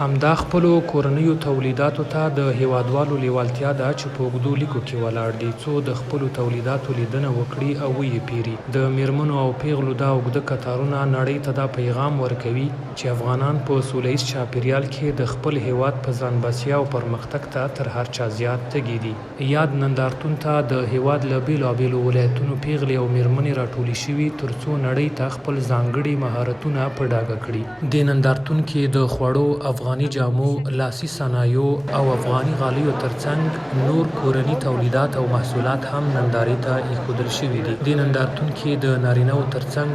همدا خپلو کورنیو تولیداتو ته د هیوادوالو لیوالتیا ده چې په اوږدو لیکو کې ولاړ دي څو د خپلو تولیداتو لیدنه وکړي او ویې پیري. د میرمنو او پیغلو دا اوږده کتارونه نړۍ ته دا پیغام ورکوي چې افغانان په سوله ییز چاپیریال کې د خپل هیواد په ځان بسیا او پرمختګ ته تر هر چا زیات تږي دي. یاد نندارتون ته د هیواد له بیلابیلو ولایتونو پیغلې او میرمنې راټولې شوي ترڅو نړۍ ته خپل ځانګړي مهارتونه په ډاګه کړي. د نندارتون کې د خوړو، افغاني جامو، لاسي صنایعو او افغاني غالیو ترڅنګ نور کورني تولیدات او محصولات هم نندارې ته ایښودل شوي دي. د نندارتون کې د نارینه‌وو ترڅنګ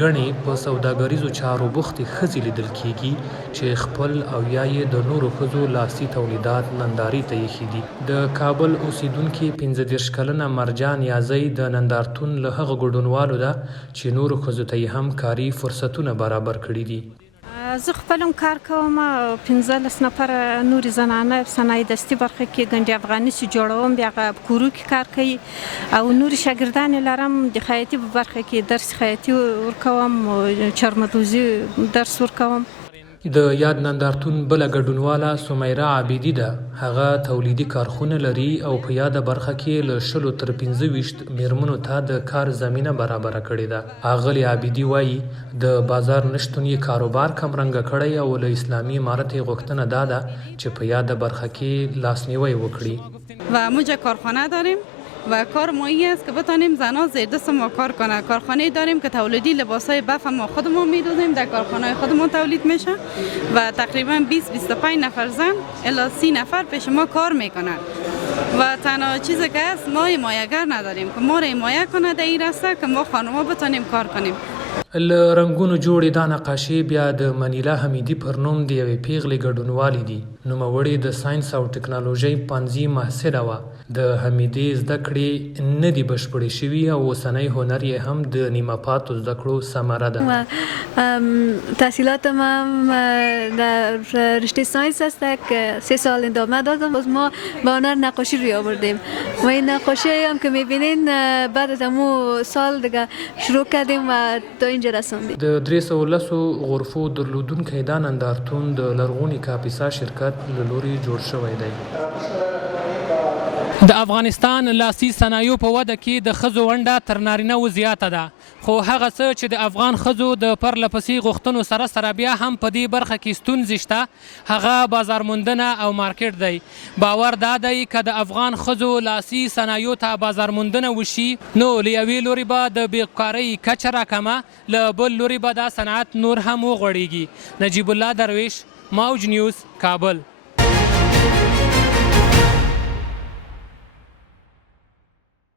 ګڼې په سوداګریزو چارو بوختې ښځې لیدل کیږي چې خپل او یا یې د نورو ښځو لاسي تولیدات نندارې ته ایښي دي. د کابل اوسیدونکې 15 کلنه مرجان یازۍ د نندارتون له هغه ګډونوالو ده چې نورو ښځو ته یې هم کاري فرصتونه برابر کړي دي. زه خپلم کار کوم، 15 نفره نورې زنانه صنایع دستي برخه کې ګنډې افغاني سي جوړوم، بیا هغه په کورو کې کار کوي او نورې شاګردانې لرم. د خیاطي په برخه کې درس خیاطي ورکوم، چرمدوزي درس ورکوم. د یاد نندارتون بله ګډونواله سمیرا عابدي ده. هغه تولیدي کارخونه لري او په یاده برخه کې له 20 تر 25 میرمنو ته د کار زمینه برابره کړې ده. اغلې عابدي وایي د بازار نشتون یې کاروبار کمرنګه کړی او له اسلامي امارت یې غوښتنه دا ده چې په یاده برخه کې لاسنیوی وکړي. و ما کارخانه داریم و کار ما این است که بتانیم زنها زیر دست ما کار کنند. کارخانه داریم که تولیدی لباسای بف ما خودمون میدوزیم، در کارخانه خودمون تولید میشه و تقریبا 20-25 نفر زن الی 30 نفر پیش ما کار میکنن و تنها چیزی که هست ما حمایتگر نداریم که ما را حمایت کنه در این راستا که ما خانم‌ها بتانیم کار کنیم. له رنګونو جوړې دا نقاشۍ بیا د منیلا حمیدي پر نوم د یوې پیغلې ګډونوالې دي. نوموړې د ساینس او ټکنالوژۍ پوهنځي محصله وه. د حمیدې زده کړې نه دي بشپړې شوي او اوسنی هنر یې هم د نیمه پاتو زده کړو ثمره ده. تحصیلاتم هم در رشته ساینس است که 3 سال ادامه دادم. باز ما با هنر نقاشی روی آوردیم و این نقاشی هم که میبینین بعد از امو سال دیگه شروع کردیم و تا اینجا رسوندیم. د 310 غرفو درلودونکی دا نندارتون د لرغوني کاپیسا شرکت له لوري جوړ شوی دی. د افغانستان لاسي صنایعو په وده کې د ښځو ونډه تر نارینه‌وو زیاته ده، خو هغه څه چې د افغان ښځو د پرلپسې غوښتنو سره سره بیا هم په دې برخه کې ستونزې شته، هغه بازارموندنه او مارکیټ دی. باور دا دی که د افغان ښځو لاسي صنایعو ته بازارموندنه وشي نو له یوې لورې به د بېکارۍ کچه راکمه، له بل لورې به دا صنعت نور هم وغوړېږي. نجیب الله درویش، موج نیوز، کابل.